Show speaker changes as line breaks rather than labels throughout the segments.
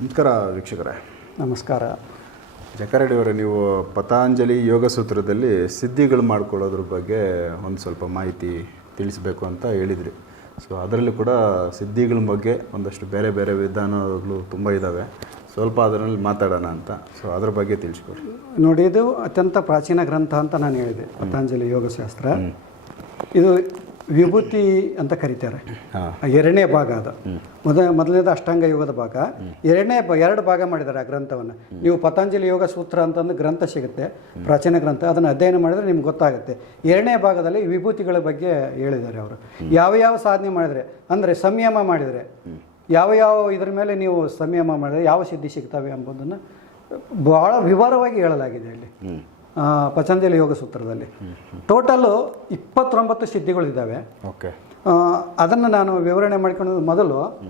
ನಮಸ್ಕಾರ ವೀಕ್ಷಕರೇ.
ನಮಸ್ಕಾರ.
ಜಕರಡಿ ಅವರೇ ನೀವು ಪತಾಂಜಲಿ ಯೋಗ ಸೂತ್ರದಲ್ಲಿ ಸಿದ್ಧಿಗಳು ಮಾಡ್ಕೊಳ್ಳೋದ್ರ ಬಗ್ಗೆ ಒಂದು ಸ್ವಲ್ಪ ಮಾಹಿತಿ ತಿಳಿಸಬೇಕು ಅಂತ ಹೇಳಿದ್ರಿ. ಸೊ ಅದರಲ್ಲಿ ಕೂಡ ಸಿದ್ಧಿಗಳ ಬಗ್ಗೆ ಒಂದಷ್ಟು ಬೇರೆ ಬೇರೆ ವಿಧಾನಗಳು ತುಂಬ ಇದ್ದಾವೆ ಸ್ವಲ್ಪ ಅದರಲ್ಲಿ ಮಾತಾಡೋಣ ಅಂತ. ಸೊ ಅದ್ರ ಬಗ್ಗೆ ತಿಳಿಸ್ಕೊಡಿ.
ನೋಡಿ ಇದು ಅತ್ಯಂತ ಪ್ರಾಚೀನ ಗ್ರಂಥ ಅಂತ ನಾನು ಹೇಳಿದೆ ಪತಂಜಲಿ ಯೋಗಶಾಸ್ತ್ರ. ಇದು ವಿಭೂತಿ ಅಂತ ಕರೀತಾರೆ. ಎರಡನೇ ಭಾಗ ಅದು. ಮೊದ ಮೊದಲನೇದು ಅಷ್ಟಾಂಗ ಯೋಗದ ಭಾಗ. ಎರಡನೇ ಎರಡು ಭಾಗ ಮಾಡಿದ್ದಾರೆ ಆ ಗ್ರಂಥವನ್ನು. ನೀವು ಪತಂಜಲಿ ಯೋಗ ಸೂತ್ರ ಅಂತಂದು ಗ್ರಂಥ ಸಿಗುತ್ತೆ ಪ್ರಾಚೀನ ಗ್ರಂಥ. ಅದನ್ನು ಅಧ್ಯಯನ ಮಾಡಿದ್ರೆ ನಿಮ್ಗೆ ಗೊತ್ತಾಗುತ್ತೆ. ಎರಡನೇ ಭಾಗದಲ್ಲಿ ವಿಭೂತಿಗಳ ಬಗ್ಗೆ ಹೇಳಿದ್ದಾರೆ ಅವರು. ಯಾವ ಯಾವ ಸಾಧನೆ ಮಾಡಿದರೆ ಅಂದರೆ ಸಂಯಮ ಮಾಡಿದರೆ ಯಾವ ಯಾವ ಇದ್ರ ಮೇಲೆ ನೀವು ಸಂಯಮ ಮಾಡಿದರೆ ಯಾವ ಸಿದ್ಧಿ ಸಿಗ್ತವೆ ಎಂಬುದನ್ನು ಬಹಳ ವಿವರವಾಗಿ ಹೇಳಲಾಗಿದೆ ಇಲ್ಲಿ ಪತಂಜಲಿ ಯೋಗ ಸೂತ್ರದಲ್ಲಿ. ಟೋಟಲ್ಲು ಇಪ್ಪತ್ತೊಂಬತ್ತು ಸಿದ್ಧಿಗಳಿದ್ದಾವೆ.
ಓಕೆ.
ಅದನ್ನು ನಾನು ವಿವರಣೆ ಮಾಡ್ಕೊಂಡು ಮೊದಲು.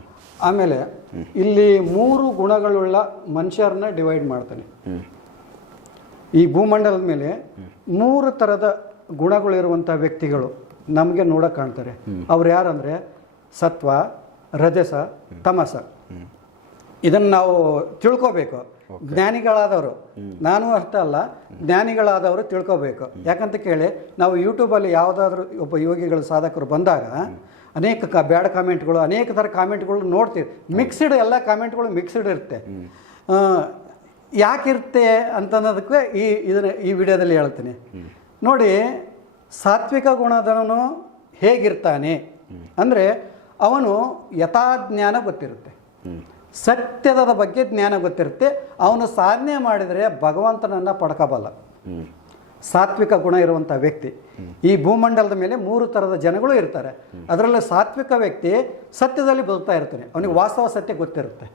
ಆಮೇಲೆ ಇಲ್ಲಿ ಮೂರು ಗುಣಗಳುಳ್ಳ ಮನುಷ್ಯರನ್ನ ಡಿವೈಡ್ ಮಾಡ್ತಾನೆ. ಈ ಭೂಮಂಡಲದ ಮೇಲೆ ಮೂರು ಥರದ ಗುಣಗಳಿರುವಂಥ ವ್ಯಕ್ತಿಗಳು ನಮಗೆ ನೋಡಕ್ಕೆ ಕಾಣ್ತಾರೆ. ಅವ್ರು ಯಾರಂದರೆ ಸತ್ವ ರಜಸ ತಮಸ. ಇದನ್ನು ನಾವು ತಿಳ್ಕೋಬೇಕು. ಜ್ಞಾನಿಗಳಾದವರು. ನಾನು ಅಷ್ಟೇ ಅಲ್ಲ ಜ್ಞಾನಿಗಳಾದವರು ತಿಳ್ಕೋಬೇಕು. ಯಾಕಂತ ಕೇಳಿ ನಾವು ಯೂಟ್ಯೂಬಲ್ಲಿ ಯಾವುದಾದ್ರೂ ಒಬ್ಬ ಯೋಗಿಗಳು ಸಾಧಕರು ಬಂದಾಗ ಅನೇಕ ಕ ಬ್ಯಾಡ್ ಕಾಮೆಂಟ್ಗಳು ಅನೇಕ ಥರ ಕಾಮೆಂಟ್ಗಳು ನೋಡ್ತೀವಿ. ಮಿಕ್ಸ್ಡ್ ಎಲ್ಲ ಕಾಮೆಂಟ್ಗಳು ಮಿಕ್ಸ್ಡ್ ಇರುತ್ತೆ. ಯಾಕಿರುತ್ತೆ ಅಂತನ್ನೋದಕ್ಕೆ ಈ ಇದನ್ನ ಈ ವಿಡಿಯೋದಲ್ಲಿ ಹೇಳ್ತೀನಿ. ನೋಡಿ ಸಾತ್ವಿಕ ಗುಣದವನು ಹೇಗಿರ್ತಾನೆ? ಅಂದರೆ ಅವನು ಯಥಾಜ್ಞಾನ ಗೊತ್ತಿರುತ್ತೆ. ಸತ್ಯದ ಬಗ್ಗೆ ಜ್ಞಾನ ಗೊತ್ತಿರುತ್ತೆ. ಅವನು ಸಾಧನೆ ಮಾಡಿದರೆ ಭಗವಂತನನ್ನು ಪಡ್ಕೋಬಲ್ಲ. ಸಾತ್ವಿಕ ಗುಣ ಇರುವಂಥ ವ್ಯಕ್ತಿ. ಈ ಭೂಮಂಡಲದ ಮೇಲೆ ಮೂರು ಥರದ ಜನಗಳು ಇರ್ತಾರೆ. ಅದರಲ್ಲಿ ಸಾತ್ವಿಕ ವ್ಯಕ್ತಿ ಸತ್ಯದಲ್ಲಿ ಬದುಕ್ತಾ ಇರ್ತಾನೆ. ಅವನಿಗೆ ವಾಸ್ತವ ಸತ್ಯ ಗೊತ್ತಿರುತ್ತೆ.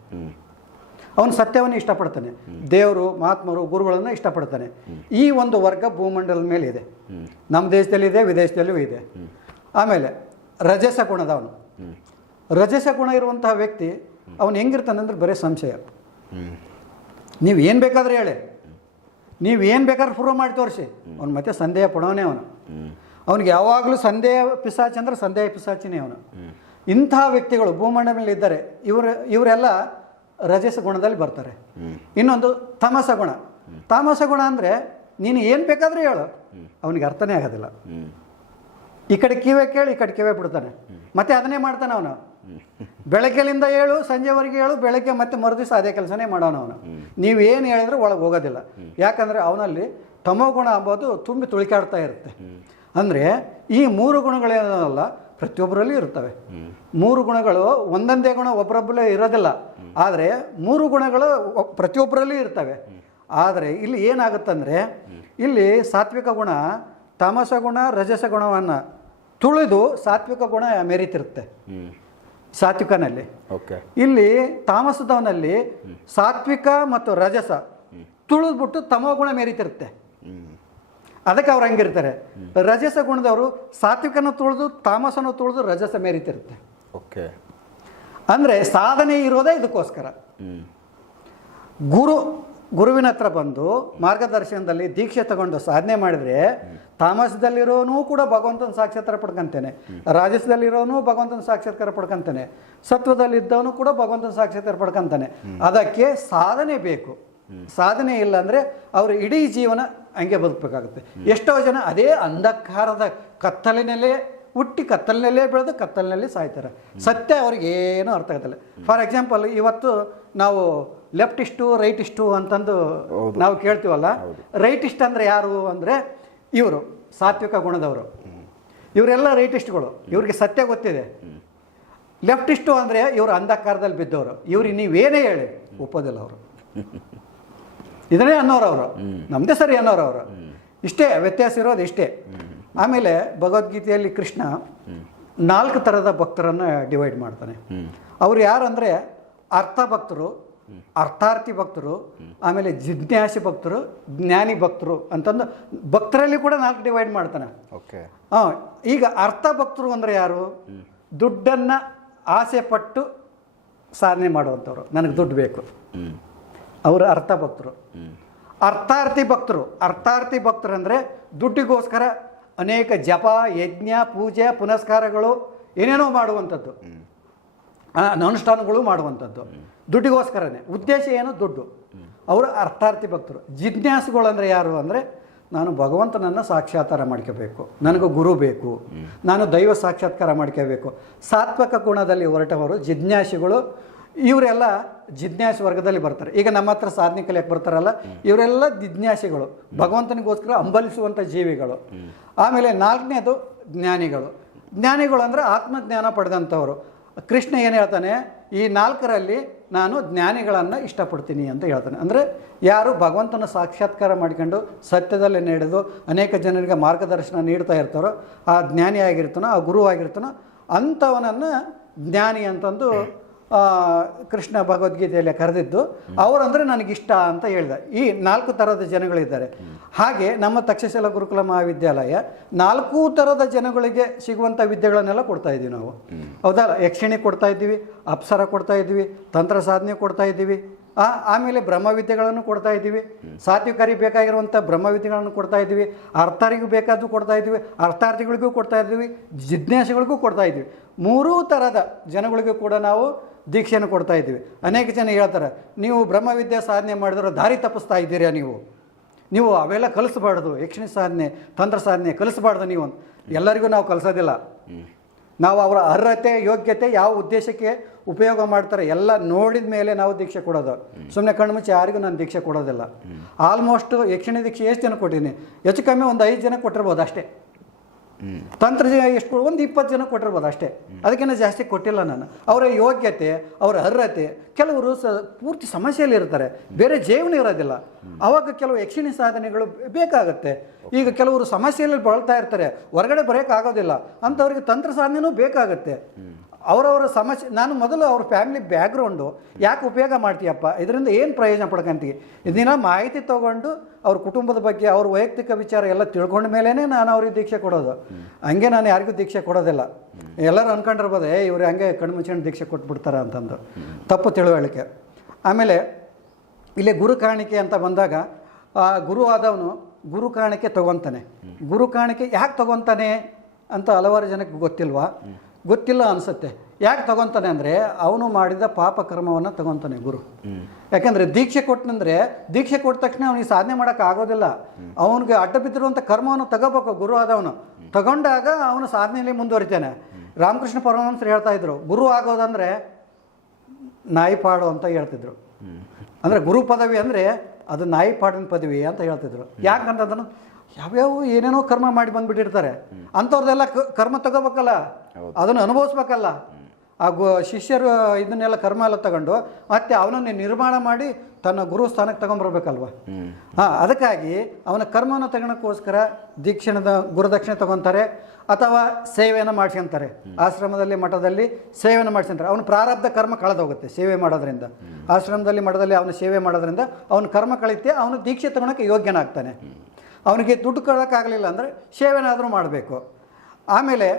ಅವನು ಸತ್ಯವನ್ನು ಇಷ್ಟಪಡ್ತಾನೆ. ದೇವರು, ಮಹಾತ್ಮರು, ಗುರುಗಳನ್ನು ಇಷ್ಟಪಡ್ತಾನೆ. ಈ ಒಂದು ವರ್ಗ ಭೂಮಂಡಲದ ಮೇಲೆ ಇದೆ. ನಮ್ಮ ದೇಶದಲ್ಲಿ ಇದೆ, ವಿದೇಶದಲ್ಲೂ ಇದೆ. ಆಮೇಲೆ ರಜಸ ಗುಣದವನು. ರಜಸ ಗುಣ ಇರುವಂತಹ ವ್ಯಕ್ತಿ ಅವನು ಹೆಂಗಿರ್ತಾನೆ ಅಂದ್ರೆ ಬರೀ ಸಂಶಯ. ನೀವು ಏನು ಬೇಕಾದ್ರೆ ಹೇಳಿ. ನೀವು ಏನು ಬೇಕಾದ್ರೆ ಪ್ರೂವ್ ಮಾಡಿ ತೋರಿಸಿ. ಅವ್ನು ಮತ್ತೆ ಸಂದೇಹ ಪಡೋನೇ ಅವನು. ಅವನಿಗೆ ಯಾವಾಗಲೂ ಸಂದೇಹ ಪಿಸಾಚಿ ಅಂದ್ರೆ ಸಂದೇಹ ಪಿಸಾಚಿನೇ ಅವನು. ಇಂಥ ವ್ಯಕ್ತಿಗಳು ಭೂಮಂಡಲದಲ್ಲಿ ಇದ್ದಾರೆ ಇವರು ಇವರೆಲ್ಲ ರಜಸ ಗುಣದಲ್ಲಿ ಬರ್ತಾರೆ. ಇನ್ನೊಂದು ತಮಸ ಗುಣ. ತಮಸ ಗುಣ ಅಂದರೆ ನೀನು ಏನು ಬೇಕಾದರೂ ಹೇಳು. ಅವನಿಗೆ ಅರ್ಥನೇ ಆಗೋದಿಲ್ಲ. ಈ ಕಡೆ ಕಿವೆ ಕೇಳಿ ಈ ಕಡೆ ಕಿವೆ ಬಿಡ್ತಾನೆ. ಮತ್ತೆ ಅದನ್ನೇ ಮಾಡ್ತಾನೆ ಅವನು. ಬೆಳಗ್ಗೆಲಿಂದ ಹೇಳು ಸಂಜೆವರೆಗೆ ಹೇಳು ಬೆಳಗ್ಗೆ ಮತ್ತೆ ಮರುದಿವಸ ಅದೇ ಕೆಲಸನೇ ಮಾಡೋಣ ಅವನು. ನೀವು ಏನು ಹೇಳಿದ್ರೆ ಒಳಗೆ ಹೋಗೋದಿಲ್ಲ. ಯಾಕಂದರೆ ಅವನಲ್ಲಿ ತಮೋಗುಣ ಅಂಬೋದು ತುಂಬಿ ತುಳಿಕಾಡ್ತಾ ಇರುತ್ತೆ. ಅಂದರೆ ಈ ಮೂರು ಗುಣಗಳೇನಲ್ಲ, ಪ್ರತಿಯೊಬ್ಬರಲ್ಲಿ ಇರ್ತವೆ. ಮೂರು ಗುಣಗಳು ಒಂದೊಂದೇ ಗುಣ ಒಬ್ಬರೊಬ್ಬರಲ್ಲೇ ಇರೋದಿಲ್ಲ. ಆದರೆ ಮೂರು ಗುಣಗಳು ಪ್ರತಿಯೊಬ್ಬರಲ್ಲೂ ಇರ್ತವೆ. ಆದರೆ ಇಲ್ಲಿ ಏನಾಗುತ್ತಂದರೆ, ಇಲ್ಲಿ ಸಾತ್ವಿಕ ಗುಣ, ತಾಮಸ ಗುಣ, ರಜಸ ಗುಣವನ್ನು ತುಳಿದು ಸಾತ್ವಿಕ ಗುಣ ಮೆರೀತಿರುತ್ತೆ. ಸಾತ್ವಿಕನಲ್ಲಿ.
ಓಕೆ.
ಇಲ್ಲಿ ತಾಮಸದವನಲ್ಲಿ ಸಾತ್ವಿಕ ಮತ್ತು ರಜಸ ತುಳಿದ್ಬಿಟ್ಟು ತಮೋ ಗುಣ ಮೇರಿತಿರುತ್ತೆ. ಅದಕ್ಕೆ ಅವ್ರು ಹಂಗಿರ್ತಾರೆ. ರಜಸ ಗುಣದವರು ಸಾತ್ವಿಕನ ತುಳಿದು ತಾಮಸನ ತುಳಿದು ರಜಸ ಮೇರಿತಿರುತ್ತೆ.
ಓಕೆ.
ಅಂದರೆ ಸಾಧನೆ ಇರೋದೇ ಇದಕ್ಕೋಸ್ಕರ. ಗುರು ಗುರುವಿನ ಹತ್ರ ಬಂದು ಮಾರ್ಗದರ್ಶನದಲ್ಲಿ ದೀಕ್ಷೆ ತಗೊಂಡು ಸಾಧನೆ ಮಾಡಿದರೆ ತಾಮಸದಲ್ಲಿರೋನು ಕೂಡ ಭಗವಂತನ ಸಾಕ್ಷಾತ್ಕಾರ ಪಡ್ಕೊಂತೇನೆ, ರಾಜಸದಲ್ಲಿರೋನು ಭಗವಂತನ ಸಾಕ್ಷಾತ್ಕಾರ ಪಡ್ಕೊಂತಾನೆ, ಸತ್ವದಲ್ಲಿದ್ದವನು ಕೂಡ ಭಗವಂತನ ಸಾಕ್ಷಾತ್ಕಾರ ಪಡ್ಕೊಂತಾನೆ. ಅದಕ್ಕೆ ಸಾಧನೆ ಬೇಕು. ಸಾಧನೆ ಇಲ್ಲ ಅಂದರೆ ಅವರು ಇಡೀ ಜೀವನ ಹಂಗೆ ಬದುಕಬೇಕಾಗುತ್ತೆ. ಎಷ್ಟೋ ಜನ ಅದೇ ಅಂಧಕಾರದ ಕತ್ತಲಿನಲ್ಲೇ ಹುಟ್ಟಿ ಕತ್ತಲಿನಲ್ಲೇ ಬೆಳೆದು ಕತ್ತಲಿನಲ್ಲಿ ಸಾಯ್ತಾರೆ. ಸತ್ಯ ಅವ್ರಿಗೆ ಏನೂ ಅರ್ಥ ಆಗುತ್ತಲ್ಲ ಫಾರ್ ಎಕ್ಸಾಂಪಲ್ ಇವತ್ತು ನಾವು ಲೆಫ್ಟ್ ಇಷ್ಟು ರೈಟ್ ಇಷ್ಟು ಅಂತಂದು ನಾವು ಕೇಳ್ತೀವಲ್ಲ? ರೈಟ್ ಇಷ್ಟು ಅಂದರೆ ಯಾರು ಅಂದರೆ ಇವರು ಸಾತ್ವಿಕ ಗುಣದವರು. ಇವರೆಲ್ಲ ರೈಟಿಸ್ಟ್ಗಳು ಇವ್ರಿಗೆ ಸತ್ಯ ಗೊತ್ತಿದೆ. ಲೆಫ್ಟ್ ಇಷ್ಟು ಅಂದರೆ ಇವರು ಅಂಧಕಾರದಲ್ಲಿ ಬಿದ್ದವರು. ಇವ್ರಿಗೆ ನೀವೇನೇ ಹೇಳಿ ಒಪ್ಪೋದಿಲ್ಲ ಅವರು. ಇದನ್ನೇ ಅನ್ನೋರು ಅವರು ನಮ್ಮದೇ ಸರಿ ಅನ್ನೋರು ಅವರು ಇಷ್ಟೇ ವ್ಯತ್ಯಾಸ ಇರೋದು ಇಷ್ಟೇ. ಆಮೇಲೆ ಭಗವದ್ಗೀತೆಯಲ್ಲಿ ಕೃಷ್ಣ ನಾಲ್ಕು ಥರದ ಭಕ್ತರನ್ನು ಡಿವೈಡ್ ಮಾಡ್ತಾನೆ. ಅವ್ರು ಯಾರಂದರೆ ಅರ್ಥ ಭಕ್ತರು ಅರ್ಥಾರ್ಥಿ ಭಕ್ತರು ಆಮೇಲೆ ಜಿಜ್ಞಾಸಿ ಭಕ್ತರು ಜ್ಞಾನಿ ಭಕ್ತರು ಅಂತಂದು ಭಕ್ತರಲ್ಲಿ ಕೂಡ ನಾಲ್ಕು ಡಿವೈಡ್ ಮಾಡ್ತಾನೆ.
ಓಕೆ.
ಹಾಂ ಈಗ ಅರ್ಥ ಭಕ್ತರು ಅಂದರೆ ಯಾರು? ದುಡ್ಡನ್ನು ಆಸೆ ಪಟ್ಟು ಸಾಧನೆ ಮಾಡುವಂಥವ್ರು. ನನಗೆ ದುಡ್ಡು ಬೇಕು. ಅವರು ಅರ್ಥ ಭಕ್ತರು. ಅರ್ಥಾರ್ಥಿ ಭಕ್ತರು. ಅರ್ಥಾರ್ಥಿ ಭಕ್ತರು ಅಂದರೆ ದುಡ್ಡಿಗೋಸ್ಕರ ಅನೇಕ ಜಪ ಯಜ್ಞ ಪೂಜೆ ಪುನಸ್ಕಾರಗಳು ಏನೇನೋ ಮಾಡುವಂಥದ್ದು. ಅನುಷ್ಠಾನಗಳು ಮಾಡುವಂಥದ್ದು. ದುಡ್ಡಿಗೋಸ್ಕರನೇ. ಉದ್ದೇಶ ಏನು? ದುಡ್ಡು. ಅವರು ಅರ್ಥಾರ್ಥಿ ಭಕ್ತರು. ಜಿಜ್ಞಾಸುಗಳಂದರೆ ಯಾರು ಅಂದರೆ, ನಾನು ಭಗವಂತನನ್ನು ಸಾಕ್ಷಾತ್ಕಾರ ಮಾಡ್ಕೋಬೇಕು. ನನಗೆ ಗುರು ಬೇಕು. ನಾನು ದೈವ ಸಾಕ್ಷಾತ್ಕಾರ ಮಾಡ್ಕೋಬೇಕು. ಸಾತ್ವಕ ಗುಣದಲ್ಲಿ ಹೊರಟವರು ಜಿಜ್ಞಾಸಿಗಳು. ಇವರೆಲ್ಲ ಜಿಜ್ಞಾಸಿ ವರ್ಗದಲ್ಲಿ ಬರ್ತಾರೆ. ಈಗ ನಮ್ಮ ಹತ್ರ ಸಾಧನೆ ಕಲಿಯಕ್ಕೆ ಬರ್ತಾರಲ್ಲ, ಇವರೆಲ್ಲ ಜಿಜ್ಞಾಸಿಗಳು. ಭಗವಂತನಿಗೋಸ್ಕರ ಹಂಬಲಿಸುವಂಥ ಜೀವಿಗಳು. ಆಮೇಲೆ ನಾಲ್ಕನೇದು ಜ್ಞಾನಿಗಳು. ಜ್ಞಾನಿಗಳು ಅಂದರೆ ಆತ್ಮಜ್ಞಾನ ಪಡೆದಂಥವರು. ಕೃಷ್ಣ ಏನು ಹೇಳ್ತಾನೆ, ಈ ನಾಲ್ಕರಲ್ಲಿ ನಾನು ಜ್ಞಾನಿಗಳನ್ನು ಇಷ್ಟಪಡ್ತೀನಿ ಅಂತ ಹೇಳ್ತಾನೆ. ಅಂದರೆ ಯಾರು ಭಗವಂತನ ಸಾಕ್ಷಾತ್ಕಾರ ಮಾಡ್ಕೊಂಡು ಸತ್ಯದಲ್ಲಿ ನಡೆದು ಅನೇಕ ಜನರಿಗೆ ಮಾರ್ಗದರ್ಶನ ನೀಡ್ತಾ ಇರ್ತಾರೋ, ಆ ಜ್ಞಾನಿ ಆಗಿರ್ತಾನೋ ಆ ಗುರು ಆಗಿರ್ತಾನೋ ಅಂಥವನನ್ನು ಜ್ಞಾನಿ ಅಂತಂದು ಕೃಷ್ಣ ಭಗವದ್ಗೀತೆಯಲ್ಲಿ ಕರೆದಿದ್ದು, ಅವರಂದರೆ ನನಗಿಷ್ಟ ಅಂತ ಹೇಳಿದೆ. ಈ ನಾಲ್ಕು ಥರದ ಜನಗಳಿದ್ದಾರೆ. ಹಾಗೆ ನಮ್ಮ ತಕ್ಷಶಿಲ ಗುರುಕುಲ ಮಹಾವಿದ್ಯಾಲಯ ನಾಲ್ಕು ಥರದ ಜನಗಳಿಗೆ ಸಿಗುವಂಥ ವಿದ್ಯೆಗಳನ್ನೆಲ್ಲ ಕೊಡ್ತಾ ಇದ್ದೀವಿ ನಾವು. ಹೌದಲ್ಲ ಯಕ್ಷಿಣಿ ಕೊಡ್ತಾ ಇದ್ದೀವಿ, ಅಪ್ಸರ ಕೊಡ್ತಾ ಇದ್ದೀವಿ, ತಂತ್ರ ಸಾಧನೆ ಕೊಡ್ತಾ ಇದ್ದೀವಿ, ಆ, ಆಮೇಲೆ ಬ್ರಹ್ಮವಿದ್ಯೆಗಳನ್ನು ಕೊಡ್ತಾ ಇದ್ದೀವಿ, ಸಾತ್ವಿಕರಿಗೆ ಬೇಕಾಗಿರುವಂಥ ಬ್ರಹ್ಮವಿದ್ಯೆಗಳನ್ನು ಕೊಡ್ತಾ ಇದ್ದೀವಿ, ಅರ್ಥಾರಿಗೂ ಬೇಕಾದ್ದು ಕೊಡ್ತಾ ಇದ್ದೀವಿ, ಅರ್ಥಾರ್ಥಿಗಳಿಗೂ ಕೊಡ್ತಾ ಇದ್ದೀವಿ, ಜಿಜ್ಞಾಸೆಗಳಿಗೂ ಕೊಡ್ತಾ ಇದ್ದೀವಿ. ಮೂರೂ ಥರದ ಜನಗಳಿಗೂ ಕೂಡ ನಾವು ದೀಕ್ಷೆಯನ್ನು ಕೊಡ್ತಾ ಇದ್ದೀವಿ. ಅನೇಕ ಜನ ಹೇಳ್ತಾರೆ, ನೀವು ಬ್ರಹ್ಮವಿದ್ಯೆ ಸಾಧನೆ ಮಾಡಿದ್ರೆ ದಾರಿ ತಪ್ಪಿಸ್ತಾ ಇದ್ದೀರಾ ನೀವು? ನೀವು ಅವೆಲ್ಲ ಕಲಿಸ್ಬಾರ್ದು, ಯಕ್ಷಿಣಿ ಸಾಧನೆ, ತಂತ್ರ ಸಾಧನೆ ಕಲಿಸ್ಬಾರ್ದು ನೀವು ಅಂತ. ಎಲ್ಲರಿಗೂ ನಾವು ಕಲಿಸೋದಿಲ್ಲ. ನಾವು ಅವರ ಅರ್ಹತೆ, ಯೋಗ್ಯತೆ ಯಾವ ಉದ್ದೇಶಕ್ಕೆ ಉಪಯೋಗ ಮಾಡ್ತಾರೆ ಎಲ್ಲ ನೋಡಿದ ಮೇಲೆ ನಾವು ದೀಕ್ಷೆ ಕೊಡೋದು. ಸುಮ್ಮನೆ ಕಣ್ಮುಚ್ಚಿ ಯಾರಿಗೂ ನಾನು ದೀಕ್ಷೆ ಕೊಡೋದಿಲ್ಲ. ಆಲ್ಮೋಸ್ಟ್ ಯಕ್ಷಿಣಿ ದೀಕ್ಷೆ ಎಷ್ಟು ಜನ ಕೊಟ್ಟಿದ್ದೀನಿ? ಹೆಚ್ಚು ಕಮ್ಮಿ ಒಂದು ಐದು ಜನ ಕೊಟ್ಟಿರ್ಬೋದು ಅಷ್ಟೇ. ತಂತ್ರ ಎಷ್ಟು ಒಂದು ಇಪ್ಪತ್ತು ಜನ ಕೊಟ್ಟಿರ್ಬೋದು ಅಷ್ಟೇ. ಅದಕ್ಕಿಂತ ಜಾಸ್ತಿ ಕೊಟ್ಟಿಲ್ಲ ನಾನು. ಅವರ ಯೋಗ್ಯತೆ, ಅವರ ಅರ್ಹತೆ, ಕೆಲವರು ಸ ಪೂರ್ತಿ ಸಮಸ್ಯೆಯಲ್ಲಿ ಇರ್ತಾರೆ. ಬೇರೆ ಜೀವನ ಇರೋದಿಲ್ಲ. ಅವಾಗ ಕೆಲವು ಯಕ್ಷಿಣಿ ಸಾಧನೆಗಳು ಬೇಕಾಗುತ್ತೆ. ಈಗ ಕೆಲವರು ಸಮಸ್ಯೆಯಲ್ಲಿ ಬಳಲ್ತಾ ಇರ್ತಾರೆ. ಹೊರಗಡೆ ಬರೋಕ್ಕಾಗೋದಿಲ್ಲ. ಅಂಥವ್ರಿಗೆ ತಂತ್ರ ಸಾಧನೆಯೂ ಬೇಕಾಗುತ್ತೆ. ಅವರವರ ಸಮಸ್ಯೆ, ನಾನು ಮೊದಲು ಅವ್ರ ಫ್ಯಾಮಿಲಿ ಬ್ಯಾಕ್ಗ್ರೌಂಡು ಯಾಕೆ ಉಪಯೋಗ ಮಾಡ್ತೀಯಪ್ಪ? ಇದರಿಂದ ಏನು ಪ್ರಯೋಜನ ಪಡ್ಕೊಂತೀವಿ ಇದನ್ನ ಮಾಹಿತಿ ತೊಗೊಂಡು ಅವ್ರ ಕುಟುಂಬದ ಬಗ್ಗೆ, ಅವ್ರ ವೈಯಕ್ತಿಕ ವಿಚಾರ ಎಲ್ಲ ತಿಳ್ಕೊಂಡ ಮೇಲೇ ನಾನು ಅವ್ರಿಗೆ ದೀಕ್ಷೆ ಕೊಡೋದು. ಹಂಗೆ ನಾನು ಯಾರಿಗೂ ದೀಕ್ಷೆ ಕೊಡೋದಿಲ್ಲ. ಎಲ್ಲರೂ ಅನ್ಕೊಂಡಿರ್ಬೋದು ಏ ಇವ್ರು ಹಂಗೆ ಕಣ್ಣು ಮುಚ್ಕೊಂಡು ದೀಕ್ಷೆ ಕೊಟ್ಬಿಡ್ತಾರೆ ಅಂತಂದು ತಪ್ಪು ತಿಳುವಳಿಕೆ. ಆಮೇಲೆ ಇಲ್ಲಿ ಗುರು ಕಾಣಿಕೆ ಅಂತ ಬಂದಾಗ ಗುರು ಆದವನು ಗುರು ಕಾಣಿಕೆ ತೊಗೊತಾನೆ. ಗುರು ಕಾಣಿಕೆ ಯಾಕೆ ತೊಗೊತಾನೆ ಅಂತ ಹಲವಾರು ಜನಕ್ಕೆ ಗೊತ್ತಿಲ್ವಾ? ಗೊತ್ತಿಲ್ಲ ಅನಿಸುತ್ತೆ. ಯಾಕೆ ತಗೊತಾನೆ ಅಂದರೆ ಅವನು ಮಾಡಿದ ಪಾಪ ಕರ್ಮವನ್ನು ತಗೊತಾನೆ ಗುರು. ಯಾಕಂದರೆ ದೀಕ್ಷೆ ಕೊಟ್ಟನಂದರೆ ದೀಕ್ಷೆ ಕೊಟ್ಟ ತಕ್ಷಣ ಅವನಿಗೆ ಸಾಧನೆ ಮಾಡೋಕೆ ಆಗೋದಿಲ್ಲ. ಅವನಿಗೆ ಅಡ್ಡ ಬಿದ್ದಿರುವಂಥ ಕರ್ಮವನ್ನು ತಗೋಬೇಕು, ಗುರು ಆದವನು. ತಗೊಂಡಾಗ ಅವನು ಸಾಧನೆಯಲ್ಲಿ ಮುಂದುವರಿತಾನೆ. ರಾಮಕೃಷ್ಣ ಪರಮಹಂಸರು ಹೇಳ್ತಾ ಇದ್ರು, ಗುರು ಆಗೋದಂದರೆ ನಾಯಿ ಪಾಡು ಅಂತ ಹೇಳ್ತಿದ್ರು. ಅಂದರೆ ಗುರು ಪದವಿ ಅಂದರೆ ಅದು ನಾಯಿ ಪಾಡಿನ ಪದವಿ ಅಂತ ಹೇಳ್ತಿದ್ರು. ಯಾಕಂತಂದ್ರೆ ಯಾವ್ಯಾವ ಏನೇನೋ ಕರ್ಮ ಮಾಡಿ ಬಂದ್ಬಿಟ್ಟಿರ್ತಾರೆ. ಅಂಥವ್ರದ್ದೆಲ್ಲ ಕ- ಕರ್ಮ ತಗೋಬೇಕಲ್ಲ? ಅದನ್ನು ಅನುಭವಿಸ್ಬೇಕಲ್ಲ? ಆ ಗು ಶಿಷ್ಯರು ಇದನ್ನೆಲ್ಲ ಕರ್ಮ ಎಲ್ಲ ತಗೊಂಡು ಮತ್ತೆ ಅವನನ್ನು ನಿರ್ಮಾಣ ಮಾಡಿ ತನ್ನ ಗುರು ಸ್ಥಾನಕ್ಕೆ ತಗೊಂಡ್ಬರ್ಬೇಕಲ್ವ? ಹಾಂ ಅದಕ್ಕಾಗಿ ಅವನ ಕರ್ಮವನ್ನು ತಗೊಳಕ್ಕೋಸ್ಕರ ದೀಕ್ಷಣದ ಗುರುದಕ್ಷಿಣೆ ತಗೊತಾರೆ ಅಥವಾ ಸೇವೆಯನ್ನು ಮಾಡ್ಸ್ಕೊಂತಾರೆ ಆಶ್ರಮದಲ್ಲಿ ಮಠದಲ್ಲಿ ಸೇವೆಯನ್ನು ಮಾಡ್ಸ್ಕೊಂತಾರೆ ಅವನ ಪ್ರಾರಬ್ಧ ಕರ್ಮ ಕಳೆದೋಗುತ್ತೆ ಸೇವೆ ಮಾಡೋದ್ರಿಂದ. ಆಶ್ರಮದಲ್ಲಿ ಮಠದಲ್ಲಿ ಅವನು ಸೇವೆ ಮಾಡೋದ್ರಿಂದ ಅವನ ಕರ್ಮ ಕಳೀತೆ ಅವನು ದೀಕ್ಷೆ ತಗೊಳಕ್ಕೆ ಯೋಗ್ಯನಾಗ್ತಾನೆ. ಅವನಿಗೆ ದುಡ್ಡು ಕೊಡೋಕ್ಕಾಗಲಿಲ್ಲ ಅಂದರೆ ಸೇವೆನಾದರೂ ಮಾಡಬೇಕು. ಆಮೇಲೆ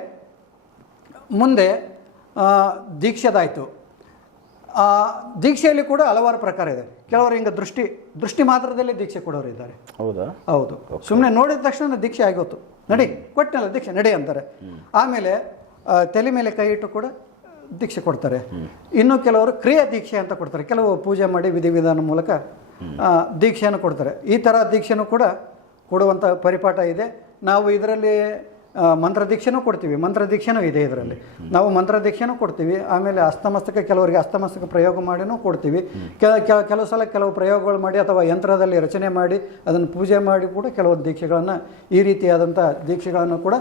ಮುಂದೆ ದೀಕ್ಷೆದಾಯಿತು. ದೀಕ್ಷೆಯಲ್ಲಿ ಕೂಡ ಹಲವಾರು ಪ್ರಕಾರ ಇದೆ. ಕೆಲವರು ಹಿಂಗೆ ದೃಷ್ಟಿ ದೃಷ್ಟಿ ಮಾತ್ರದಲ್ಲಿ ದೀಕ್ಷೆ ಕೊಡೋರು ಇದ್ದಾರೆ.
ಹೌದಾ?
ಹೌದು. ಸುಮ್ಮನೆ ನೋಡಿದ ತಕ್ಷಣ ದೀಕ್ಷೆ ಆಗೋತು ನಡಿ ಕೊಟ್ಟನಲ್ಲ ದೀಕ್ಷೆ ನಡಿ ಅಂತಾರೆ. ಆಮೇಲೆ ತಲೆ ಮೇಲೆ ಕೈ ಇಟ್ಟು ಕೂಡ ದೀಕ್ಷೆ ಕೊಡ್ತಾರೆ. ಇನ್ನು ಕೆಲವರು ಕ್ರಿಯಾ ದೀಕ್ಷೆ ಅಂತ ಕೊಡ್ತಾರೆ. ಕೆಲವು ಪೂಜೆ ಮಾಡಿ ವಿಧಿವಿಧಾನ ಮೂಲಕ ದೀಕ್ಷೆಯನ್ನು ಕೊಡ್ತಾರೆ. ಈ ಥರ ದೀಕ್ಷೆನೂ ಕೂಡ ಕೊಡುವಂಥ ಪರಿಪಾಠ ಇದೆ. ನಾವು ಇದರಲ್ಲಿ ಮಂತ್ರ ದೀಕ್ಷೆನೂ ಕೊಡ್ತೀವಿ. ಮಂತ್ರ ದೀಕ್ಷೆನೂ ಇದೆ ಇದರಲ್ಲಿ. ನಾವು ಮಂತ್ರ ದೀಕ್ಷೆನೂ ಕೊಡ್ತೀವಿ. ಆಮೇಲೆ ಅಸ್ತಮಸ್ತಕ ಕೆಲವರಿಗೆ ಅಸ್ತಮಸ್ತಕ ಪ್ರಯೋಗ ಮಾಡಿನೂ ಕೊಡ್ತೀವಿ. ಕೆಲ ಕೆಲ- ಕೆಲವು ಸಲ ಕೆಲವು ಪ್ರಯೋಗಗಳು ಮಾಡಿ ಅಥವಾ ಯಂತ್ರದಲ್ಲಿ ರಚನೆ ಮಾಡಿ ಅದನ್ನು ಪೂಜೆ ಮಾಡಿ ಕೂಡ ಕೆಲವು ದೀಕ್ಷೆಗಳನ್ನು ಈ ರೀತಿಯಾದಂಥ ದೀಕ್ಷೆಗಳನ್ನು ಕೂಡ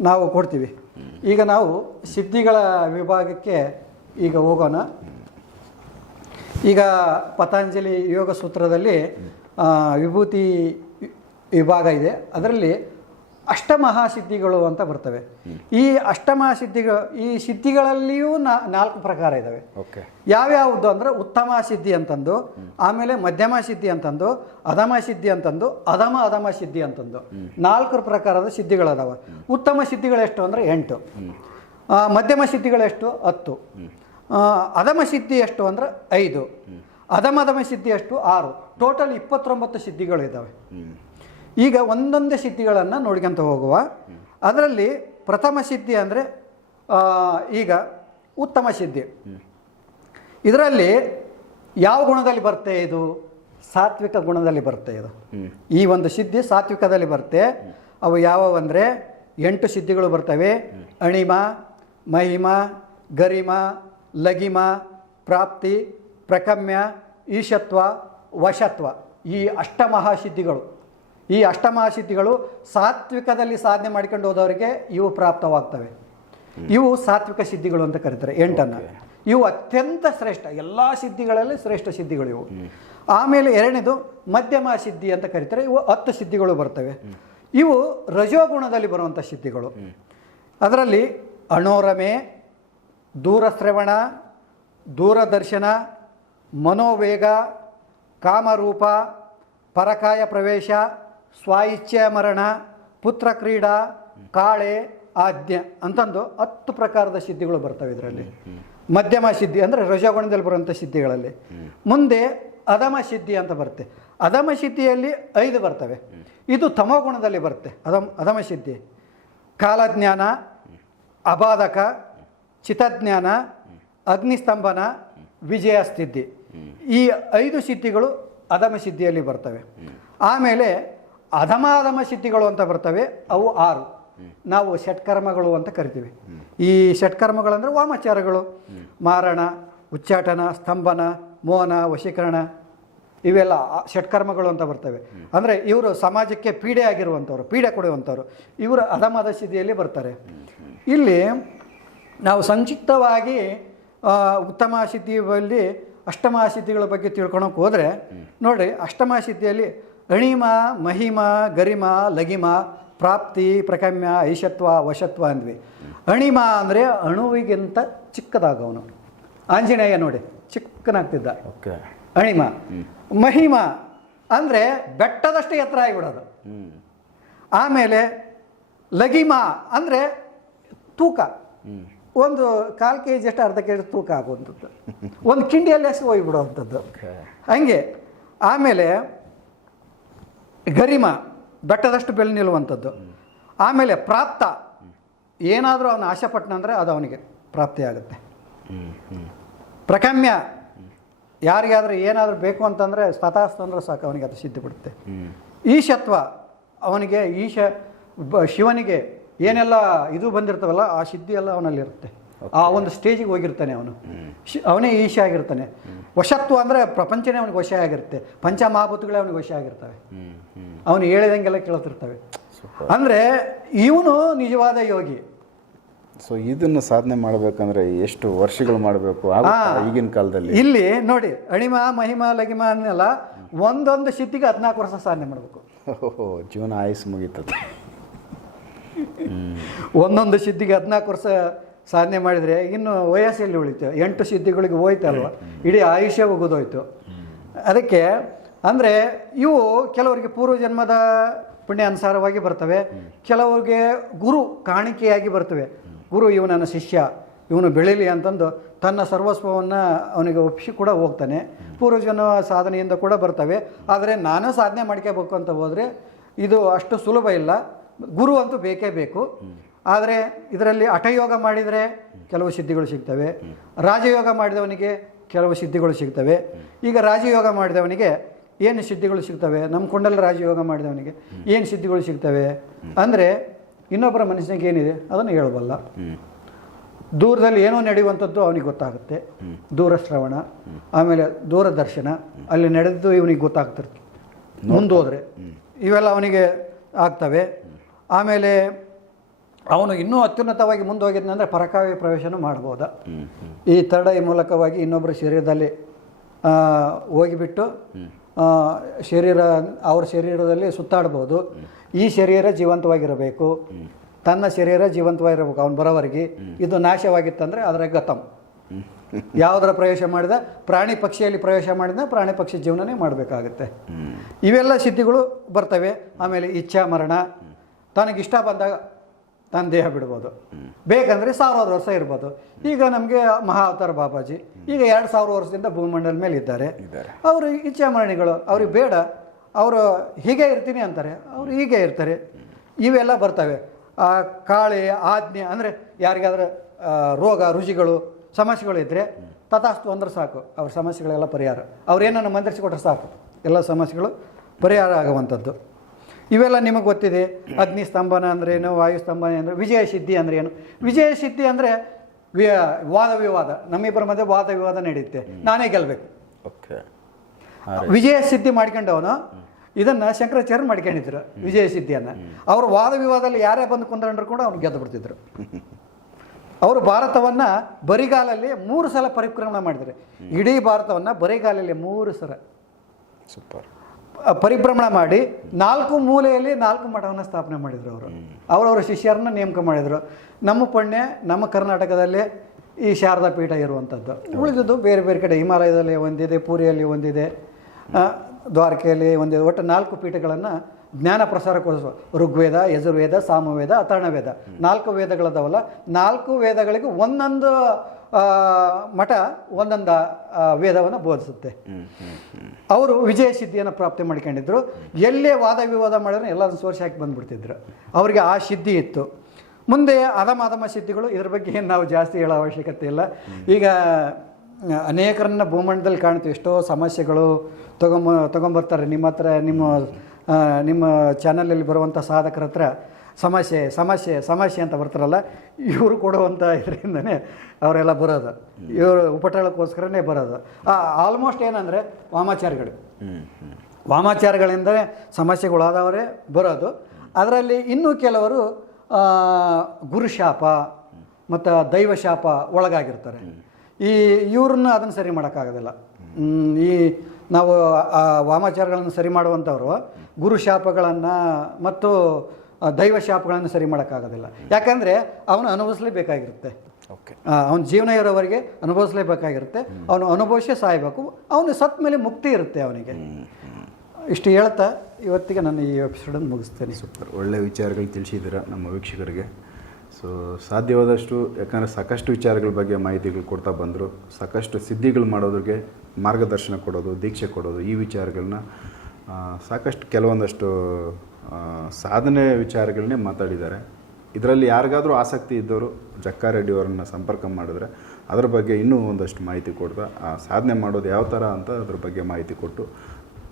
ನಾವು ಕೊಡ್ತೀವಿ. ಈಗ ನಾವು ಸಿದ್ಧಿಗಳ ವಿಭಾಗಕ್ಕೆ ಈಗ ಹೋಗೋಣ. ಈಗ ಪತಂಜಲಿ ಯೋಗ ಸೂತ್ರದಲ್ಲಿ ವಿಭೂತಿ ವಿಭಾಗ ಇದೆ. ಅದರಲ್ಲಿ ಅಷ್ಟಮಹಾಸಿದ್ಧಿಗಳು ಅಂತ ಬರ್ತವೆ. ಈ ಅಷ್ಟಮಹಾಸಿದ್ಧಿಗಳು ಈ ಸಿದ್ಧಿಗಳಲ್ಲಿಯೂ ನಾ ನಾಲ್ಕು ಪ್ರಕಾರ ಇದ್ದಾವೆ
ಓಕೆ.
ಯಾವ್ಯಾವುದು ಅಂದರೆ ಉತ್ತಮ ಸಿದ್ಧಿ ಅಂತಂದು ಆಮೇಲೆ ಮಧ್ಯಮ ಸಿದ್ಧಿ ಅಂತಂದು ಅಧಮ ಸಿದ್ಧಿ ಅಂತಂದು ಅಧಮ ಅಧಮ ಸಿದ್ಧಿ ಅಂತಂದು. ನಾಲ್ಕು ಪ್ರಕಾರದ ಸಿದ್ಧಿಗಳದಾವೆ. ಉತ್ತಮ ಸಿದ್ಧಿಗಳೆಷ್ಟು ಅಂದರೆ ಎಂಟು. ಮಧ್ಯಮ ಸಿದ್ಧಿಗಳೆಷ್ಟು ಹತ್ತು. ಅಧಮ ಸಿದ್ಧಿ ಎಷ್ಟು ಅಂದರೆ ಐದು. ಅಧಮಧಮ ಸಿದ್ಧಿ ಎಷ್ಟು ಆರು. ಟೋಟಲ್ ಇಪ್ಪತ್ತೊಂಬತ್ತು ಸಿದ್ಧಿಗಳು ಇದ್ದಾವೆ ಈಗ ಒಂದೊಂದೇ ಸಿದ್ಧಿಗಳನ್ನು ನೋಡ್ಕೊಂತ ಹೋಗುವ. ಅದರಲ್ಲಿ ಪ್ರಥಮ ಸಿದ್ಧಿ ಅಂದರೆ ಈಗ ಉತ್ತಮ ಸಿದ್ಧಿ. ಇದರಲ್ಲಿ ಯಾವ ಗುಣದಲ್ಲಿ ಬರುತ್ತೆ ಇದು? ಸಾತ್ವಿಕ ಗುಣದಲ್ಲಿ ಬರುತ್ತೆ ಇದು. ಈ ಒಂದು ಸಿದ್ಧಿ ಸಾತ್ವಿಕದಲ್ಲಿ ಬರುತ್ತೆ. ಅವು ಯಾವುವು ಅಂದರೆ, ಎಂಟು ಸಿದ್ಧಿಗಳು ಬರ್ತವೆ. ಅಣಿಮ, ಮಹಿಮ, ಗರಿಮ, ಲಗಿಮ, ಪ್ರಾಪ್ತಿ, ಪ್ರಕಮ್ಯ, ಈಶತ್ವ, ವಶತ್ವ. ಈ ಅಷ್ಟಮಹಾಸಿದ್ಧಿಗಳು ಈ ಅಷ್ಟಮಾಶಿತಿಗಳು ಸಾತ್ವಿಕದಲ್ಲಿ ಸಾಧನೆ ಮಾಡ್ಕೊಂಡು ಹೋದವರಿಗೆ ಇವು ಪ್ರಾಪ್ತವಾಗ್ತವೆ. ಇವು ಸಾತ್ವಿಕ ಸಿದ್ಧಿಗಳು ಅಂತ ಕರೀತಾರೆ ಎಂಟನ್ನು. ಇವು ಅತ್ಯಂತ ಶ್ರೇಷ್ಠ ಎಲ್ಲ ಸಿದ್ಧಿಗಳಲ್ಲಿ ಶ್ರೇಷ್ಠ ಸಿದ್ಧಿಗಳು ಇವು. ಆಮೇಲೆ ಎರಡನೇದು ಮಧ್ಯಮ ಸಿದ್ಧಿ ಅಂತ ಕರೀತಾರೆ ಇವು ಹತ್ತು ಸಿದ್ಧಿಗಳು ಬರ್ತವೆ. ಇವು ರಜೋಗುಣದಲ್ಲಿ ಬರುವಂಥ ಸಿದ್ಧಿಗಳು. ಅದರಲ್ಲಿ ಅಣೋರಮೆ ದೂರಶ್ರವಣ ದೂರದರ್ಶನ ಮನೋವೇಗ ಕಾಮರೂಪ ಪರಕಾಯ ಪ್ರವೇಶ ಸ್ವಾಯಿಚ್ಛೆಯ ಮರಣ, ಪುತ್ರ ಕ್ರೀಡಾ, ಕಾಳೆ ಆಜ್ಞ ಅಂತಂದು ಹತ್ತು ಪ್ರಕಾರದ ಸಿದ್ಧಿಗಳು ಬರ್ತವೆ ಇದರಲ್ಲಿ. ಮಧ್ಯಮ ಸಿದ್ಧಿ ಅಂದರೆ ರಜಗುಣದಲ್ಲಿ ಬರುವಂಥ ಸಿದ್ಧಿಗಳಲ್ಲಿ. ಮುಂದೆ ಅಧಮ ಸಿದ್ಧಿ ಅಂತ ಬರುತ್ತೆ. ಅಧಮ ಸಿದ್ಧಿಯಲ್ಲಿ ಐದು ಬರ್ತವೆ. ಇದು ತಮೋಗುಣದಲ್ಲಿ ಬರುತ್ತೆ. ಅಧಮ ಅಧಮ ಸಿದ್ಧಿ. ಕಾಲಜ್ಞಾನ, ಅಬಾಧಕ, ಚಿತಜ್ಞಾನ, ಅಗ್ನಿಸ್ತಂಭನ, ವಿಜಯ ಸಿದ್ಧಿ ಈ ಐದು ಸಿದ್ಧಿಗಳು ಅಧಮ ಸಿದ್ಧಿಯಲ್ಲಿ ಬರ್ತವೆ. ಆಮೇಲೆ ಅಧಮ ಅಧಮ ಸಿದ್ಧಿಗಳು ಅಂತ ಬರ್ತವೆ, ಅವು ಆರು. ನಾವು ಷಟ್ಕರ್ಮಗಳು ಅಂತ ಕರಿತೀವಿ. ಈ ಷಟ್ಕರ್ಮಗಳಂದರೆ ವಾಮಾಚಾರಗಳು. ಮಾರಣ, ಉಚ್ಚಾಟನ, ಸ್ತಂಭನ, ಮೋಹನ, ವಶೀಕರಣ, ಇವೆಲ್ಲ ಷಟ್ಕರ್ಮಗಳು ಅಂತ ಬರ್ತವೆ. ಅಂದರೆ ಇವರು ಸಮಾಜಕ್ಕೆ ಪೀಡೆ ಆಗಿರುವಂಥವ್ರು, ಪೀಡೆ ಕೊಡುವಂಥವ್ರು. ಇವರು ಅಧಮದ ಸ್ಥಿತಿಯಲ್ಲಿ ಬರ್ತಾರೆ. ಇಲ್ಲಿ ನಾವು ಸಂಕ್ಷಿಪ್ತವಾಗಿ ಉತ್ತಮ ಸಿದ್ಧಿಯಲ್ಲಿ ಅಷ್ಟಮ ಸಿದ್ಧಿಗಳ ಬಗ್ಗೆ ತಿಳ್ಕೊಳಕ್ಕೆ ಹೋದರೆ ನೋಡಿ ಅಷ್ಟಮ ಸಿದ್ಧಿಯಲ್ಲಿ ಅಣಿಮ ಮಹಿಮ ಗರಿಮ ಲಗಿಮ ಪ್ರಾಪ್ತಿ ಪ್ರಕಮ್ಯ ಐಶತ್ವ ವಶತ್ವ ಅಂದ್ವಿ. ಅಣಿಮ ಅಂದರೆ ಅಣುವಿಗಿಂತ ಚಿಕ್ಕದಾಗವನು ಆಂಜನೇಯ ನೋಡಿ ಚಿಕ್ಕನಾಗ್ತಿದ್ದ.
ಓಕೆ.
ಅಣಿಮ. ಮಹಿಮ ಅಂದರೆ ಬೆಟ್ಟದಷ್ಟು ಎತ್ತರ ಆಗಿಬಿಡೋದು. ಆಮೇಲೆ ಲಗಿಮ ಅಂದರೆ ತೂಕ. ಒಂದು ಕಾಲು ಕೆ ಜಿ ಅಷ್ಟು ಅರ್ಧ ಕೆ ಜಿ ತೂಕ ಆಗುವಂಥದ್ದು. ಒಂದು ಕಿಂಡಿಯಲ್ಲಿ ಎಸೆ ಹೋಗ್ಬಿಡುವಂಥದ್ದು. ಹಂಗೆ. ಆಮೇಲೆ ಗರಿಮ, ಬೆಟ್ಟದಷ್ಟು ಬೆಲೆ ನಿಲ್ಲುವಂಥದ್ದು. ಆಮೇಲೆ ಪ್ರಾಪ್ತ, ಏನಾದರೂ ಅವನು ಆಶೆ ಪಟ್ಟನಂದರೆ ಅದು ಅವನಿಗೆ ಪ್ರಾಪ್ತಿಯಾಗುತ್ತೆ ಪ್ರಕಮ್ಯ, ಯಾರಿಗಾದರೂ ಏನಾದರೂ ಬೇಕು ಅಂತಂದರೆ ಅಂದರೆ ಸಾಕು, ಅವನಿಗೆ ಅದು ಸಿದ್ಧಿ ಬಿಡುತ್ತೆ. ಈಶತ್ವ, ಅವನಿಗೆ ಈಶ ಶಿವನಿಗೆ ಏನೆಲ್ಲ ಇದು ಬಂದಿರ್ತವಲ್ಲ, ಆ ಸಿದ್ಧಿ ಎಲ್ಲ ಅವನಲ್ಲಿರುತ್ತೆ. ಆ ಒಂದು ಸ್ಟೇಜಿಗೆ ಹೋಗಿರ್ತಾನೆ ಅವನು. ಅವನೇ ಈಶ ಆಗಿರ್ತಾನೆ. ವಶತ್ವ ಅಂದರೆ ಪ್ರಪಂಚನೇ ಅವನಿಗೆ ವಶ ಆಗಿರುತ್ತೆ. ಪಂಚಮಹಾಭೂತಗಳೇ ಅವನಿಗೆ ವಶ ಆಗಿರ್ತವೆ. ಅವನು ಹೇಳಿದಂಗೆಲ್ಲ ಕೇಳ್ತಿರ್ತವೆ. ಅಂದರೆ ಇವನು ನಿಜವಾದ ಯೋಗಿ.
ಸೊ ಇದನ್ನು ಸಾಧನೆ ಮಾಡಬೇಕಂದ್ರೆ ಎಷ್ಟು ವರ್ಷಗಳು ಮಾಡಬೇಕು? ಈಗಿನ ಕಾಲದಲ್ಲಿ?
ಇಲ್ಲಿ ನೋಡಿ ಅಣಿಮ ಮಹಿಮ ಲಗಿಮ ಅನ್ನೆಲ್ಲ ಒಂದೊಂದು ಸಿದ್ಧಿಗೆ ಹದಿನಾಲ್ಕು ವರ್ಷ ಸಾಧನೆ ಮಾಡಬೇಕು.
ಓಹೋ ಜೀವನ ಆಯಸ್ಸು ಮುಗೀತದೆ.
ಒಂದೊಂದು ಸಿದ್ಧಿಗೆ ಹದಿನಾಲ್ಕು ವರ್ಷ ಸಾಧನೆ ಮಾಡಿದರೆ ಇನ್ನು ವಯಸ್ಸಲ್ಲಿ ಉಳಿತು. ಎಂಟು ಸಿದ್ಧಿಗಳಿಗೆ ಹೋಯ್ತಲ್ವ? ಇಡೀ ಆಯುಷ್ಯ ಹೋಗೋದೋಯ್ತು ಅದಕ್ಕೆ ಅಂದರೆ ಇವು ಕೆಲವರಿಗೆ ಪೂರ್ವಜನ್ಮದ ಪುಣ್ಯ ಅನುಸಾರವಾಗಿ ಬರ್ತವೆ. ಕೆಲವರಿಗೆ ಗುರು ಕಾಣಿಕೆಯಾಗಿ ಬರ್ತವೆ. ಗುರು ಇವನನ್ನ ಶಿಷ್ಯ ಇವನು ಬೆಳೀಲಿ ಅಂತಂದು ತನ್ನ ಸರ್ವಸ್ವವನ್ನು ಅವನಿಗೆ ಒಪ್ಪಿಸಿ ಕೂಡ ಹೋಗ್ತಾನೆ. ಪೂರ್ವಜನ ಸಾಧನೆಯಿಂದ ಕೂಡ ಬರ್ತವೆ. ಆದರೆ ನಾನು ಸಾಧನೆ ಮಾಡ್ಕೋಬೇಕು ಅಂತ ಹೋದರೆ ಇದು ಅಷ್ಟು ಸುಲಭ ಇಲ್ಲ. ಗುರು ಅಂತೂ ಬೇಕೇ ಬೇಕು. ಆದರೆ ಇದರಲ್ಲಿ ಹಠಯೋಗ ಮಾಡಿದರೆ ಕೆಲವು ಸಿದ್ಧಿಗಳು ಸಿಗ್ತವೆ. ರಾಜಯೋಗ ಮಾಡಿದವನಿಗೆ ಕೆಲವು ಸಿದ್ಧಿಗಳು ಸಿಗ್ತವೆ. ಈಗ ರಾಜಯೋಗ ಮಾಡಿದವನಿಗೆ ಏನು ಸಿದ್ಧಿಗಳು ಸಿಗ್ತವೆ? ನಮ್ಮ ಕೊಂಡಲ್ಲಿ ರಾಜಯೋಗ ಮಾಡಿದವನಿಗೆ ಏನು ಸಿದ್ಧಿಗಳು ಸಿಗ್ತವೆ? ಅಂದರೆ ಇನ್ನೊಬ್ಬರ ಮನಸ್ಸಿನಾಗ ಏನಿದೆ? ಅದನ್ನು ಹೇಳಬಲ್ಲ. ದೂರದಲ್ಲಿ ಏನೋ ನಡೆಯುವಂಥದ್ದು ಅವನಿಗೆ ಗೊತ್ತಾಗುತ್ತೆ. ದೂರಶ್ರವಣ ಆಮೇಲೆ ದೂರದರ್ಶನ ಅಲ್ಲಿ ನಡೆದು ಇವನಿಗೆ ಗೊತ್ತಾಗ್ತಿರ್ತದೆ ಮುಂದೋದ್ರೆ. ಇವೆಲ್ಲ ಅವನಿಗೆ ಆಗ್ತವೆ. ಆಮೇಲೆ ಅವನು ಇನ್ನೂ ಅತ್ಯುನ್ನತವಾಗಿ ಮುಂದೋಗಿದ್ನಂದರೆ ಪರಕಾವ್ಯ ಪ್ರವೇಶನೂ ಮಾಡ್ಬೋದಾ. ಈ ತರಡ ಮೂಲಕವಾಗಿ ಇನ್ನೊಬ್ಬರ ಶರೀರದಲ್ಲಿ ಹೋಗಿಬಿಟ್ಟು ಶರೀರ ಅವ್ರ ಶರೀರದಲ್ಲಿ ಸುತ್ತಾಡ್ಬೋದು. ಈ ಶರೀರ ಜೀವಂತವಾಗಿರಬೇಕು. ತನ್ನ ಶರೀರ ಜೀವಂತವಾಗಿರಬೇಕು. ಅವನು ಬರೋವರೆಗೆ. ಇದು ನಾಶವಾಗಿತ್ತಂದರೆ ಅದರ ಗತಂ. ಯಾವುದರ ಪ್ರವೇಶ ಮಾಡಿದ? ಪ್ರಾಣಿ ಪಕ್ಷಿಯಲ್ಲಿ ಪ್ರವೇಶ ಮಾಡಿದ ಪ್ರಾಣಿ ಪಕ್ಷಿ ಜೀವನನೇ ಮಾಡಬೇಕಾಗುತ್ತೆ. ಇವೆಲ್ಲ ಸಿದ್ಧಿಗಳು ಬರ್ತವೆ. ಆಮೇಲೆ ಇಚ್ಛಾ ಮರಣ. ತನಗಿಷ್ಟ ಬಂದಾಗ ತನ್ನ ದೇಹ ಬಿಡ್ಬೋದು. ಬೇಕಂದರೆ ಸಾವಿರಾರು ವರ್ಷ ಇರ್ಬೋದು. ಈಗ ನಮಗೆ ಮಹಾ ಅವತಾರ ಬಾಬಾಜಿ ಈಗ ಎರಡು ಸಾವಿರ ವರ್ಷದಿಂದ ಭೂಮಂಡಲ ಮೇಲೆ ಇದ್ದಾರೆ.
ಇದ್ದಾರೆ.
ಅವರು ಇಚ್ಛಾ ಮರಣಿಗಳು ಅವ್ರಿಗೆ ಬೇಡ. ಅವರು ಹೀಗೆ ಇರ್ತೀನಿ ಅಂತಾರೆ. ಅವರು ಹೀಗೆ ಇರ್ತಾರೆ. ಇವೆಲ್ಲ ಬರ್ತವೆ. ಆ, ಕಾಳೆ ಆಜ್ಞೆ ಅಂದರೆ ಯಾರಿಗಾದ್ರೂ ರೋಗ ರುಚಿಗಳು ಸಮಸ್ಯೆಗಳಿದ್ರೆ ತಥಾಸ್ತು ಅಂದ್ರೆ ಸಾಕು. ಅವ್ರ ಸಮಸ್ಯೆಗಳೆಲ್ಲ ಪರಿಹಾರ. ಅವ್ರೇನನ್ನು ಮಂತ್ರಿಸಿಕೊಟ್ರೆ ಸಾಕು. ಎಲ್ಲ ಸಮಸ್ಯೆಗಳು ಪರಿಹಾರ ಆಗುವಂಥದ್ದು. ಇವೆಲ್ಲ ನಿಮಗೆ ಗೊತ್ತಿದೆ. ಅಗ್ನಿ ಸ್ತಂಭನ ಅಂದ್ರೇನು ವಾಯು ಸ್ತಂಭನ ಅಂದರೆ ವಿಜಯ ಸಿದ್ಧಿ ಅಂದ್ರೆ ಏನು? ವಿಜಯ ಸಿದ್ಧಿ ಅಂದರೆ ವಾದ ವಿವಾದ. ನಮ್ಮಿಬ್ಬರ ಮಧ್ಯೆ ವಾದ ವಿವಾದ ನಡೆಯುತ್ತೆ. ನಾನೇ ಗೆಲ್ಲಬೇಕು
ಓಕೆ.
ವಿಜಯ ಸಿದ್ಧಿ ಮಾಡ್ಕೊಂಡವನು ಇದನ್ನ ಶಂಕರಾಚಾರ್ಯ ಮಾಡ್ಕೊಂಡಿದ್ರು ವಿಜಯ ಸಿದ್ಧಿಯನ್ನು. ಅವರು ವಾದ ವಿವಾದದಲ್ಲಿ ಯಾರೇ ಬಂದು ಕುಂದ್ರಂಡ್ರು ಕೂಡ ಅವ್ನು ಗೆದ್ದು ಬಿಡ್ತಿದ್ರು. ಅವರು ಭಾರತವನ್ನ ಬರಿಗಾಲಲ್ಲಿ ಮೂರು ಸಲ ಪರಿಕ್ರಮಣ ಮಾಡಿದ್ದಾರೆ ಇಡೀ ಭಾರತವನ್ನ ಬರಿಗಾಲಲ್ಲಿ ಮೂರು ಸಲ.
ಸೂಪರ್.
ಪರಿಭ್ರಮಣ ಮಾಡಿ ನಾಲ್ಕು ಮೂಲೆಯಲ್ಲಿ ನಾಲ್ಕು ಮಠವನ್ನು ಸ್ಥಾಪನೆ ಮಾಡಿದರು ಅವರು. ಅವರವರ ಶಿಷ್ಯರನ್ನ ನೇಮಕ ಮಾಡಿದರು. ನಮ್ಮ ಪುಣ್ಯ ನಮ್ಮ ಕರ್ನಾಟಕದಲ್ಲಿ ಈ ಶಾರದಾ ಪೀಠ ಇರುವಂಥದ್ದು. ಉಳಿದದ್ದು ಬೇರೆ ಬೇರೆ ಕಡೆ. ಹಿಮಾಲಯದಲ್ಲಿ ಒಂದಿದೆ ಪೂರಿಯಲ್ಲಿ ಒಂದಿದೆ ದ್ವಾರಕೆಯಲ್ಲಿ ಒಂದಿದೆ. ಒಟ್ಟು ನಾಲ್ಕು ಪೀಠಗಳನ್ನು ಜ್ಞಾನ ಪ್ರಸಾರಕ್ಕೋಸ್ಕರ ಋಗ್ವೇದ ಯಜುರ್ವೇದ ಸಾಮವೇದ ಅಥರ್ಣವೇದ. ನಾಲ್ಕು ವೇದಗಳದವಲ್ಲ. ನಾಲ್ಕು ವೇದಗಳಿಗೆ ಒಂದೊಂದು ಮಠ ಒಂದೊಂದು ವೇದವನ್ನು ಬೋಧಿಸುತ್ತೆ. ಅವರು ವಿಜಯ ಸಿದ್ಧಿಯನ್ನು ಪ್ರಾಪ್ತಿ ಮಾಡ್ಕೊಂಡಿದ್ರು. ಎಲ್ಲೇ ವಾದ ವಿವಾದ ಮಾಡಿದ್ರೆ ಎಲ್ಲರೂ ಸೋರ್ಸಿ ಹಾಕಿ ಬಂದುಬಿಡ್ತಿದ್ರು. ಅವರಿಗೆ ಆ ಸಿದ್ಧಿ ಇತ್ತು. ಮುಂದೆ ಅದಮ ಅಧಮ ಸಿದ್ಧಿಗಳು ಇದ್ರ ಬಗ್ಗೆ ಏನು ನಾವು ಜಾಸ್ತಿ ಹೇಳೋ ಅವಶ್ಯಕತೆ ಇಲ್ಲ. ಈಗ ಅನೇಕರನ್ನ ಭೂಮಂಡಲದಲ್ಲಿ ಕಾಣ್ತೀವಿ ಎಷ್ಟೋ ಸಮಸ್ಯೆಗಳು ತಗೊಂಬ ತಗೊಂಬರ್ತಾರೆ. ನಿಮ್ಮ ಹತ್ರ ನಿಮ್ಮ ನಿಮ್ಮ ಚಾನಲಲ್ಲಿ ಬರುವಂಥ ಸಾಧಕರ ಹತ್ರ ಸಮಸ್ಯೆ ಸಮಸ್ಯೆ ಸಮಸ್ಯೆ ಅಂತ ಬರ್ತಾರಲ್ಲ, ಇವರು ಕೊಡುವಂಥ ಇದರಿಂದನೇ ಅವರೆಲ್ಲ ಬರೋದು. ಇವರು ಉಪಟಳಕ್ಕೋಸ್ಕರನೇ ಬರೋದು. ಆಲ್ಮೋಸ್ಟ್ ಏನಂದರೆ ವಾಮಾಚಾರಗಳು ವಾಮಾಚಾರಗಳಿಂದ ಸಮಸ್ಯೆಗಳಾದವರೇ ಬರೋದು. ಅದರಲ್ಲಿ ಇನ್ನೂ ಕೆಲವರು ಗುರುಶಾಪ ಮತ್ತು ದೈವಶಾಪ ಒಳಗಾಗಿರ್ತಾರೆ. ಈ, ಇವ್ರನ್ನ ಅದನ್ನು ಸರಿ ಮಾಡೋಕ್ಕಾಗೋದಿಲ್ಲ. ಈ ನಾವು ಆ ವಾಮಾಚಾರಗಳನ್ನು ಸರಿ ಮಾಡುವಂಥವ್ರು ಗುರುಶಾಪಗಳನ್ನು ಮತ್ತು ಆ, ದೈವಶಾಪಗಳನ್ನು ಸರಿ ಮಾಡೋಕ್ಕಾಗೋದಿಲ್ಲ. ಯಾಕಂದರೆ ಅವನು ಅನುಭವಿಸಲೇಬೇಕಾಗಿರುತ್ತೆ.
ಓಕೆ.
ಅವನ ಜೀವನ ಇರೋವರೆಗೆ ಅನುಭವಿಸಲೇಬೇಕಾಗಿರುತ್ತೆ. ಅವನು ಅನುಭವಿಸೇ ಸಾಯಬೇಕು. ಅವನು ಸತ್ ಮೇಲೆ ಮುಕ್ತಿ ಇರುತ್ತೆ ಅವನಿಗೆ. ಇಷ್ಟು ಹೇಳ್ತಾ ಇವತ್ತಿಗೆ ನಾನು ಈ ಎಪಿಸೋಡನ್ನು ಮುಗಿಸ್ತೇನೆ.
ಸೂಪರ್. ಒಳ್ಳೆ ವಿಚಾರಗಳು ತಿಳಿಸಿದ್ದೀರಾ ನಮ್ಮ ವೀಕ್ಷಕರಿಗೆ. ಸೊ ಸಾಧ್ಯವಾದಷ್ಟು ಯಾಕಂದರೆ ಸಾಕಷ್ಟು ವಿಚಾರಗಳ ಬಗ್ಗೆ ಮಾಹಿತಿಗಳು ಕೊಡ್ತಾ ಬಂದರು. ಸಾಕಷ್ಟು ಸಿದ್ಧಿಗಳು ಮಾಡೋದ್ರಿಗೆ ಮಾರ್ಗದರ್ಶನ ಕೊಡೋದು ದೀಕ್ಷೆ ಕೊಡೋದು ಈ ವಿಚಾರಗಳನ್ನ ಸಾಕಷ್ಟು ಕೆಲವೊಂದಷ್ಟು ಸಾಧನೆ ವಿಚಾರಗಳನ್ನೇ ಮಾತಾಡಿದ್ದಾರೆ. ಇದರಲ್ಲಿ ಯಾರಿಗಾದರೂ ಆಸಕ್ತಿ ಇದ್ದವರು ಜಕ್ಕಾರೆಡ್ಡಿ ಅವರನ್ನು ಸಂಪರ್ಕ ಮಾಡಿದ್ರೆ ಅದರ ಬಗ್ಗೆ ಇನ್ನೂ ಒಂದಷ್ಟು ಮಾಹಿತಿ ಕೊಡ್ತಾ ಆ, ಸಾಧನೆ ಮಾಡೋದು ಯಾವ ಥರ ಅಂತ ಅದ್ರ ಬಗ್ಗೆ ಮಾಹಿತಿ ಕೊಟ್ಟು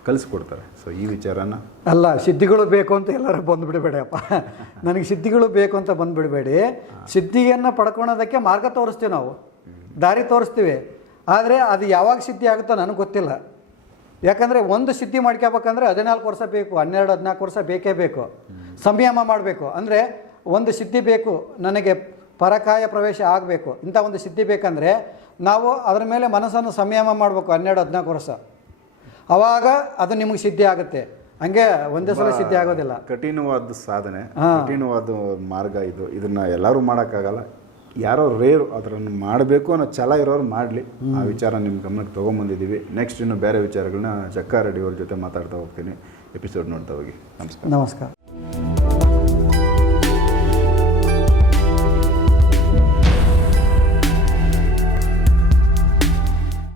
ಕಲಿಸ್ಕೊಡ್ತಾರೆ ಸೊ ಈ ವಿಚಾರನ
ಅಲ್ಲ, ಸಿದ್ಧಿಗಳು ಬೇಕು ಅಂತ ಎಲ್ಲರೂ ಬಂದುಬಿಡಬೇಡಪ್ಪ. ನನಗೆ ಸಿದ್ಧಿಗಳು ಬೇಕು ಅಂತ ಬಂದುಬಿಡಬೇಡಿ. ಸಿದ್ಧಿಯನ್ನು ಪಡ್ಕೊಳೋದಕ್ಕೆ ಮಾರ್ಗ ತೋರಿಸ್ತೀವಿ ನಾವು. ದಾರಿ ತೋರಿಸ್ತೀವಿ. ಆದರೆ ಅದು ಯಾವಾಗ ಸಿದ್ಧಿ ಆಗುತ್ತೋ ನನಗೆ ಗೊತ್ತಿಲ್ಲ. ಯಾಕಂದರೆ ಒಂದು ಸಿದ್ಧಿ ಮಾಡ್ಕೋಬೇಕಂದ್ರೆ ಹದಿನಾಲ್ಕು ವರ್ಷ ಬೇಕು ಹನ್ನೆರಡು ಹದಿನಾಲ್ಕು ವರ್ಷ ಬೇಕೇ ಬೇಕು. ಸಂಯಮ ಮಾಡಬೇಕು. ಅಂದರೆ ಒಂದು ಸಿದ್ಧಿ ಬೇಕು ನನಗೆ ಪರಕಾಯ ಪ್ರವೇಶ ಆಗಬೇಕು. ಇಂಥ ಒಂದು ಸಿದ್ಧಿ ಬೇಕಂದರೆ ನಾವು ಅದರ ಮೇಲೆ ಮನಸ್ಸನ್ನು ಸಂಯಮ ಮಾಡಬೇಕು ಹನ್ನೆರಡು ಹದಿನಾಲ್ಕು ವರ್ಷ. ಅವಾಗ ಅದು ನಿಮಗೆ ಸಿದ್ಧಿ ಆಗುತ್ತೆ. ಹಂಗೆ ಒಂದೇ ಸಲ ಸಿದ್ಧಿ ಆಗೋದಿಲ್ಲ.
ಕಠಿಣವಾದ ಸಾಧನೆ
ಹಾ.
ಕಠಿಣವಾದ ಮಾರ್ಗ ಇದು. ಇದನ್ನ ಎಲ್ಲರೂ ಮಾಡೋಕ್ಕಾಗಲ್ಲ. ಯಾರೋ ರೇರು ಅದನ್ನು ಮಾಡಬೇಕು ಅನ್ನೋ ಛಲ ಇರೋರು ಮಾಡಲಿ. ಆ ವಿಚಾರ ನಿಮ್ಮ ಗಮನಕ್ಕೆ ತೊಗೊಂಬಂದಿದ್ದೀವಿ. ನೆಕ್ಸ್ಟ್ ಇನ್ನು ಬೇರೆ ವಿಚಾರಗಳನ್ನ ಜಕ್ಕಾ ರೆಡ್ಡಿ ಅವ್ರ ಜೊತೆ ಮಾತಾಡ್ತಾ ಹೋಗ್ತೀನಿ. ಎಪಿಸೋಡ್ ನೋಡ್ತಾ ಹೋಗಿ. ನಮಸ್ಕಾರ.
ನಮಸ್ಕಾರ.